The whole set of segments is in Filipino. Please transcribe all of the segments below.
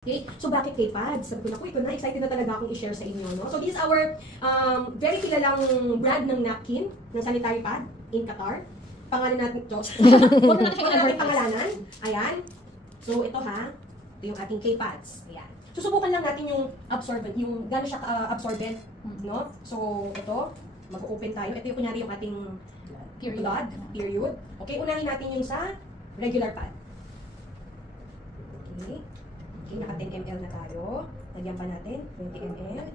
Okay? So, bakit K-Pads? Sabi ko, naku, ito na, excited na talaga akong i-share sa inyo, no? So, this is our very kilalang brand ng napkin, ng sanitary pad in Qatar. Pangalan natin ito. Huwag na natin pangalanan. Ayan. So, ito ha. Ito yung ating K-Pads. Ayan. Susubukan lang natin yung absorbent, yung gano'n siya absorbent, no? So, ito, mag-open tayo. Ito yung kunyari yung ating blood, period. Okay, unahin natin yung sa regular pad. Okay. Okay, naka 10 ml na tayo. Lagyan pa natin, 20 ml.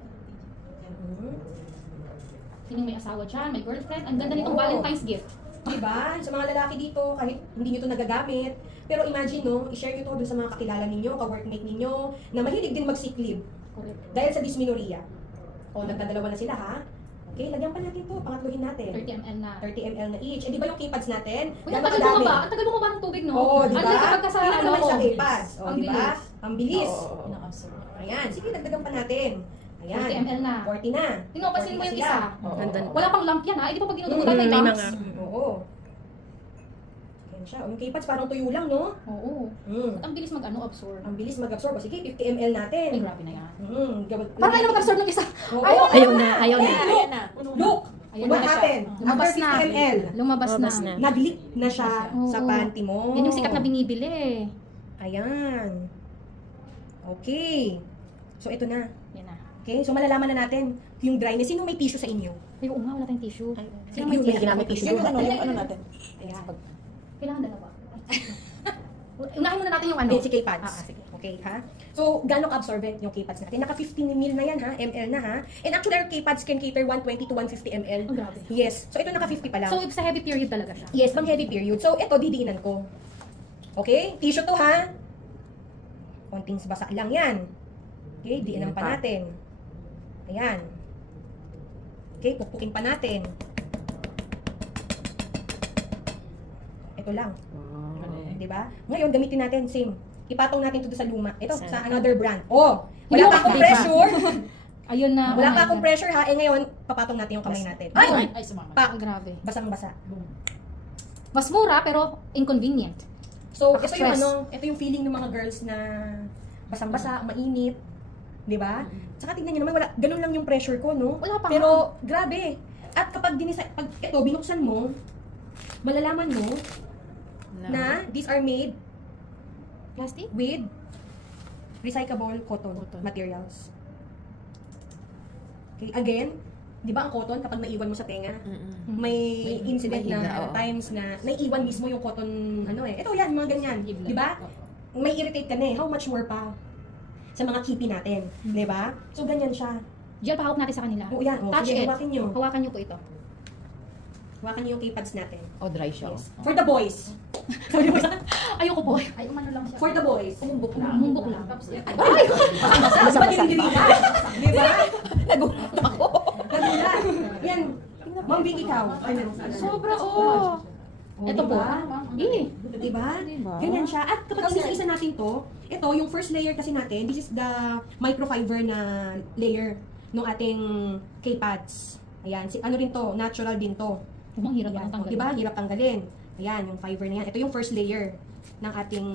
Sino may asawa dyan, may girlfriend. Ang ganda nitong Valentine's gift. Diba? Sa mga lalaki dito, kahit hindi nyo ito nagagamit, pero imagine, no, i-share nyo ito dun sa mga kakilala ninyo, ka-workmate ninyo, na mahilig din mag-sick leave. Correct. Dahil sa dysmenorrhea. O, nagdadalawa na sila, ha? Okay, lagyan pa natin ito, pangatluhin natin. 30 ml na. 30 ml na each. Eh, di ba yung K-Pads natin? Uy, ang tagal mo ba? Ang tagal mo ba ng tubig, no? Oo, di ba? Ano kapag ka sa Tingnan naman sa K-Pads. O, Ang di ba? bilis. Ang bilis. Ina-absorb. Ayan, sige, dagdagan pa natin. Ayan. 40 ml na. 40 na. Tinopasin mo 40 yung sila. isa. Wala Pang lump yan, ha? Hindi pa pag dinudugutan may lumps. Oo. Ayan siya. O, yung K-Pads parang tuyo lang, no? Oo. Mm. At ang bilis mag-absorb. Ang bilis mag-absorb. O, sige, 50 ml natin. Ay, grabe na yan. Parang ayaw mag-absorb ng isa. Oo. Ayaw na. Ayan na. Look! Ayan What na siya. happened? Lumabas After na. 50 ml, Lumabas na. nag-leak na siya Oo. sa panty mo. Yan yung sikat na binibili. Ayan. Okay. So, ito na. Yan na. Okay? So, malalaman na natin yung dryness. Sino may tissue sa inyo? Ay, oo nga, wala tayong tissue. Sino may ginamit tissue? Yung ano natin? Ayan. Kailangan dalawa. Unahin muna natin yung ano. Si K-Pads. Sige. Okay, ha? So, gano'ng absorbent yung K-Pads natin? Naka 15 ml na yan, ha? ML na, ha? And actually, our K-Pads can cater 120 to 150 ml. Oh, grabe. Yes. So, ito naka 50 pa lang. So, sa heavy period talaga siya. Yes, pang heavy period. So, ito, didiinan ko. Okay? Tissue to, ha? Konting basa lang yan. Okay, diinan pa natin. Ayan. Okay, pupukin pa natin. Ito lang. Diba? Ngayon, gamitin natin, same. Ipatong natin ito sa luma. Ito, sa another brand. Oh! Wala pa akong pressure. Ayun na. Wala pa akong pressure, ha? Eh, ngayon, papatong natin yung kamay natin. Ay, sumama. Ang grabe. Basang-basa. Mas mura, pero inconvenient. So, ito yung Stress. ito yung feeling ng mga girls na basang-basa, mainit, 'di ba? Saka tingnan niyo naman, wala ganun lang yung pressure ko, no? Wala pa. Pero grabe. At kapag pag ito binuksan mo, malalaman mo na these are made Plastic? with recyclable cotton materials. Okay, again, 'di ba ang cotton kapag naiwan mo sa tenga, may incident na times na naiiwan mismo yung cotton Ito yan, mga ganyan, 'di ba? May irritate ka na eh. How much more pa sa mga kipi natin, 'di ba? So ganyan siya. Diyan, pahawak natin sa kanila. Oo, yan. Touch Sige, it. hawakin niyo. Hawakan niyo po ito. Hawakan niyo yung K-Pads natin. O, dry siya. Yes. For the boys. For the boys. Ayoko po. Ay, umano lang siya. For the boys. Umumbok lang. Umumbok lang. Ay! Basta dinidiri ka. Di ba? Nagulat ako. Nagulat. Yan. Ma'am Vic, ikaw. Sobra, oh. Ito po. Diba? Ganyan siya. At kapag isa-isa natin to, ito, yung first layer kasi natin, this is the microfiber na layer ng ating K-Pads. Ayan. Ano rin to? Natural din to. Ang hirap Ayan. tanggalin. Diba? Hirap tanggalin. Ayan, yung fiber na yan. Ito yung first layer ng ating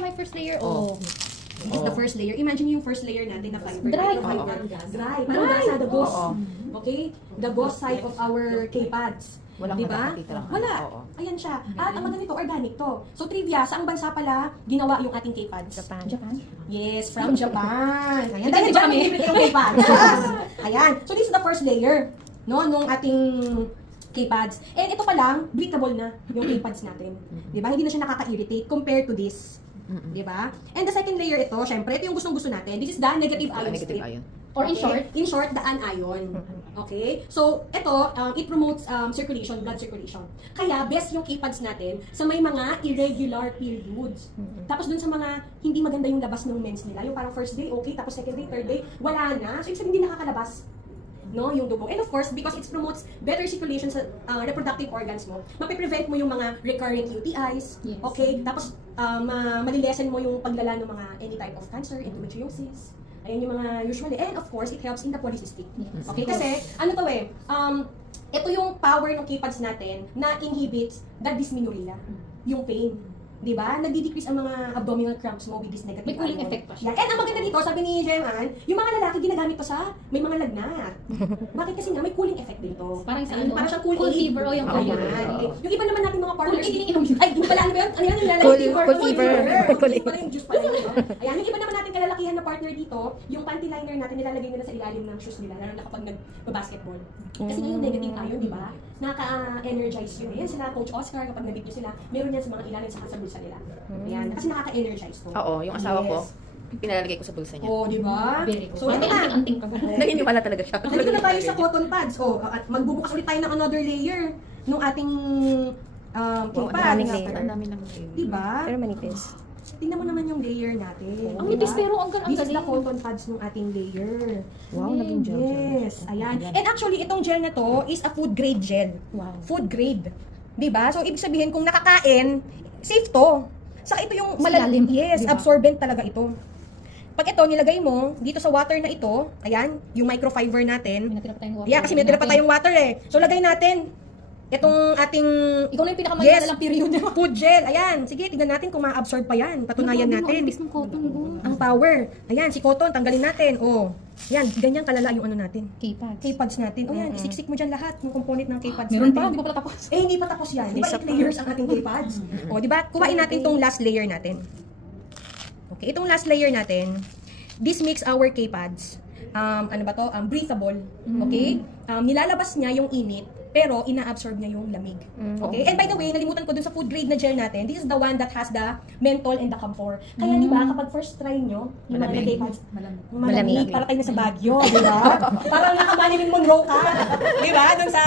My first layer. Oh. This is the first layer. Imagine yung first layer natin na fiber. Dry. Dry. Parang gasa, the ghost. Okay? The ghost side of our K-Pads. Walang Diba? nakakatira. Wala. Ayan siya. At ang maganda nito, organic to. So trivia, saang bansa pala ginawa yung ating K-Pads? Japan? Yes, from Japan. Ayan. Hindi Dahil ba dyan kami? binibili yung K-Pads. Ayan. So this is the first layer. No, nung ating K-Pads. And ito pa lang, breathable na yung K-Pads natin. Diba? Hindi na siya nakaka-irritate compared to this. Diba? And the second layer ito, syempre, ito yung gustong-gusto natin. This is the negative ion strip. Or in short? In short, the anion. Okay? So, ito, it promotes circulation, blood circulation. Kaya, best yung K-Pads natin sa may mga irregular periods. Tapos dun sa mga hindi maganda yung labas ng mens nila, yung parang first day, okay, tapos second day, third day, wala na. So, ibig sabihin, hindi nakakalabas. No, yung dugo. And of course, because it promotes better circulation sa reproductive organs mo, mapiprevent mo yung mga recurrent UTIs, Yes. okay? Tapos, malilesen mo yung paglala ng mga any type of cancer, endometriosis, ayan yung mga usually. And of course, it helps in the polycystic. Yes. Okay, kasi, ano to eh, ito yung power ng K-Pads natin na inhibits the dysmenorrhea, yung pain. Di ba? Nagdi-decrease ang mga abdominal cramps mo with this negative May cooling ion. effect pa siya. Yeah. And ang maganda dito, sabi ni Jeman, yung mga lalaki ginagamit pa sa may mga lagnat. Bakit? Kasi nga may cooling effect dito. Parang sa Ayun, ano? parang siyang Cool aid. fever o yung cool Ayan. fever. Yung iba naman natin mga Cool partners, aid iniinom yun. ay, hindi pala ano ba yun? Ano yun? Yung lalaki? Cool fever. Cool fever. Yung juice pala yun. Ayan, yung iba naman natin kalalakihan na partner dito, yung panty liner natin nilalagay nila sa ilalim ng shoes nila, lalo na kapag nag-basketball. Kasi yung negative ion, di ba? Nakaka-energize yun. Ayan sila, Coach Oscar, kapag nabit sila, meron yan sa mga ilalim sa bulsa nila. Ayan, kasi nakaka-energize to. Oo, yung asawa ko, pinalalagay ko sa bulsa niya. Oh, di ba? Very good. So, ito na. Anting-anting ka ba? Naniniwala talaga siya. Nandito na tayo sa cotton pads. Oh, at magbubukas ulit tayo ng another layer nung ating Oo, pads. daming layer. Ang dami ng layer. Di ba? Pero manipis. Tingnan mo naman yung layer natin. Ang di nipis ba? pero ang galing. This is the cotton pads ng ating layer. Wow, naging gel. Yes, ayan. And actually, itong gel na to is a food grade gel. Wow. Food grade. Di ba? So, ibig sabihin, kung nakakain, safe to. Saka ito yung Sa ilalim, yes, di ba? absorbent talaga ito. Pag ito, nilagay mo dito sa water na ito, ayan, yung microfiber natin. May natira pa tayong water. Yeah, kasi may natira pa tayong water eh. So, lagay natin itong ating Ikaw na yung pinakamaganda lang period. food gel. Ayan, sige, tignan natin kung ma-absorb pa yan. Patunayan Ang natin. nipis ng cotton mo. Ang power. Ayan, si cotton, tanggalin natin. Oh, yan, ganyan kalala yung ano natin. K-pads. K-pads natin. Oh, yan, isiksik mo dyan lahat yung component ng K-pads Meron natin. pa, hindi pa pala tapos. Eh, hindi pa tapos yan. Di ba 8 layers ang ating K-pads? O, di ba? Kuhain natin tong last layer natin. Okay, itong last layer natin, this makes our K-pads, ano ba to? Breathable. Okay? Nilalabas niya yung init, pero ina-absorb niya yung lamig. Okay? And by the way, nalimutan ko dun sa food grade na gel natin, this is the one that has the menthol and the camphor. Kaya di ba, kapag first try nyo, yung mga Malamig. K-pads, Malamig. malamig, para tayo nasa Baguio, di ba? Parang naka-Marilyn Monroe ka. Di ba? Dun sa,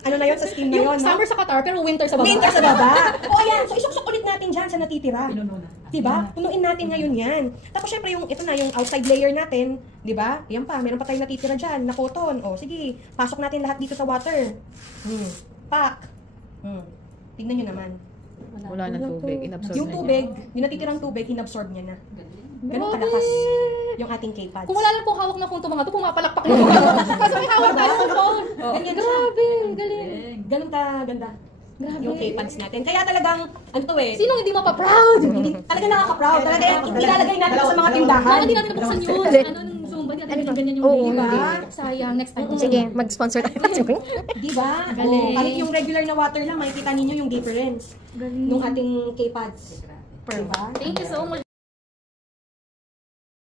ano na yun, sa skin na yun. Yung summer sa Qatar, pero winter sa baba. Winter sa baba. O ayan, so isusok ulit natin dyan sa natitira. Pinuno na. Diba? Punuin natin ngayon yan. Tapos syempre yung ito na yung outside layer natin, 'di ba? Ayan pa, meron pa tayong natitira diyan na cotton. O sige, pasok natin lahat dito sa water. Pack. Tingnan niyo naman. Wala na tubig. Inabsorb Yung na niya. tubig, yung natitirang tubig, inabsorb niya na. Ganun kalakas yung ating K-pads. Kung wala lang pong hawak na phone to mga to, pumapalakpak na mga to. Kasi may hawak tayo ng phone. Ganyan siya. Grabe, galing. Ganun ka ganda. Grabe. Yung K-pads natin. Kaya talagang, ano to eh, Sinong hindi mapaproud? hindi, talaga nakaka-proud. Talaga ilalagay natin ito sa mga tindahan. Bakit hindi natin nabuksan yun? Ano nung Zumba, hindi natin ganyan yung Oo, video. diba? Sayang, next time. Sige, mag-sponsor tayo. Di ba? Galing. Kahit yung regular na water lang, makikita ninyo yung difference nung ating K-pads. Diba? Thank you so much.